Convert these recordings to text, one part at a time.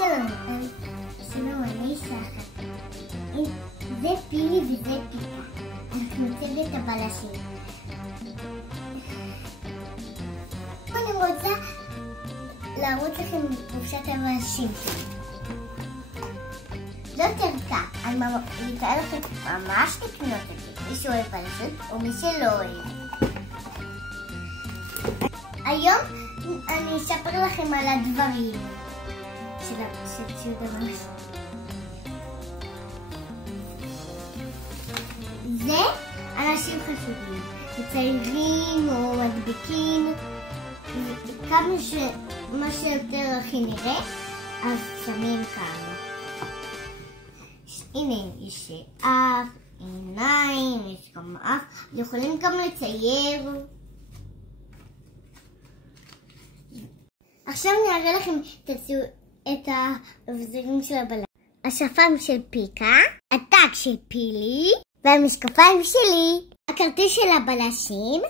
שלום, אני שחר. זה פילי וזה פיקה. אנחנו צוות הבלשים. אני רוצה להראות לכם חופשת הבלשים. זאת ערכה, אני מתאר לכם ממש לקנות את זה. מי שאוהב בלשות או מי שלא אוהב. היום אני אספר לכם על הדברים של ציוד הבלשים. זה אנשים חשובים, מציירים או מדביקים, מה שיותר הכי נראה, אז שמים כמה. הנה, יש אף, עיניים, יש גם אף, יכולים גם לצייר. עכשיו אני אראה לכם את האבזרים של הבלש. השפם של פיקה, הטג של פילי, והמשקפיים שלי. הכרטיס של הבלשים,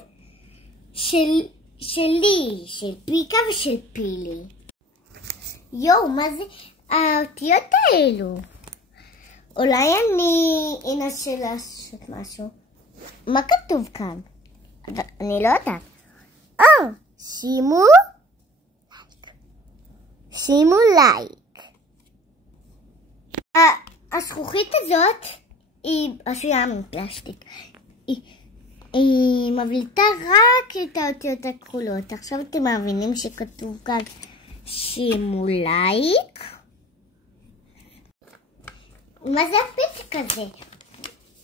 שלי, של פיקה ושל פילי. יואו, מה זה האותיות האלו? אולי אני אנסה לעשות משהו. מה כתוב כאן? אני לא יודעת. שימו לייק. הזכוכית הזאת היא עשויה מפלסטיק. היא מבליטה רק את האותיות הכחולות. עכשיו אתם מבינים שכתוב כאן שימו לייק. מה זה הפתק הזה?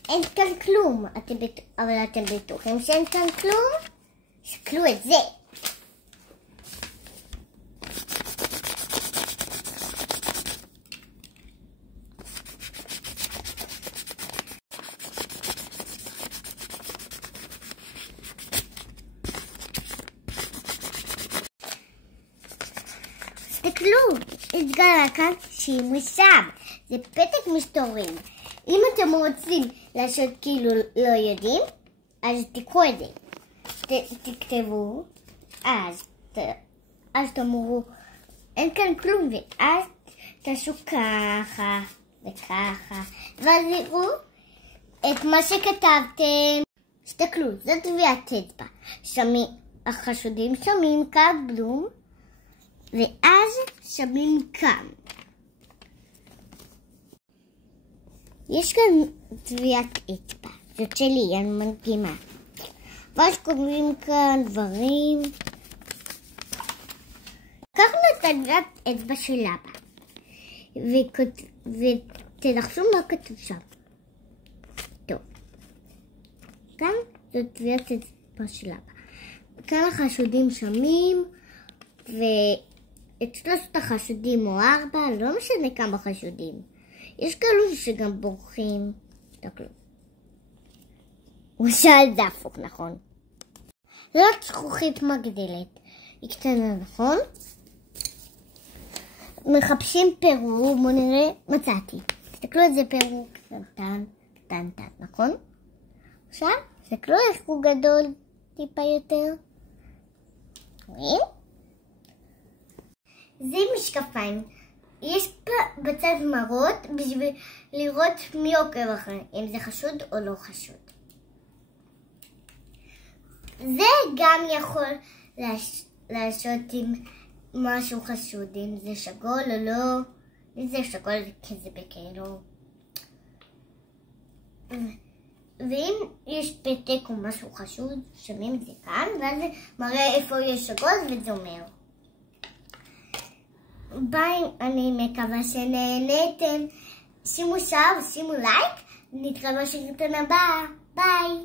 אין כאן כלום. אבל אתם בטוחים שאין כאן כלום? שקלו את זה. תסתכלו, התגלה כאן שימו שם. זה פתק מסתורי. אם אתם רוצים לעשות כאילו לא יודעים, אז תקחו את זה. תכתבו, אז תאמרו, אין כאן כלום, ואז תעשו ככה וככה, ואז תראו את מה שכתבתם. תסתכלו, זו טביעת אצבע. החשודים שמים כאן בלום, ואז שמים כאן. יש כאן טביעת אצבע, זאת שלי, אני מנגימה. ואז כותבים כאן דברים. לקחנו את טביעת אצבע של אבא, ותנחשו מה כתוב שם. טוב, כאן זאת טביעת אצבע של אבא. כאן החשודים שמים, ואת שלושת החשודים או 4, לא משנה כמה חשודים. יש כאלו שגם בורחים. תסתכלו. הוא שאל זה הפוך, נכון? זאת זכוכית מגדלת. היא קטנה, נכון? מחפשים פירור, בואו נראה, מצאתי. תסתכלו על זה פירור קטן, נכון? עכשיו, תסתכלו איך הוא גדול טיפה יותר. רואים? זה משקפיים. יש בצד מראות בשביל לראות מי עוקב אחרי, אם זה חשוד או לא חשוד. זה גם יכול לעשות עם משהו חשוד, אם זה שגול או לא. אם זה שגול כזה בכאילו. ואם יש פתק או משהו חשוד, שמים את זה כאן, ואז זה מראה איפה יש שגול וזה אומר. ביי, אני מקווה שנהנתם. שימו לייק, נתראה בסרטון הבא. ביי.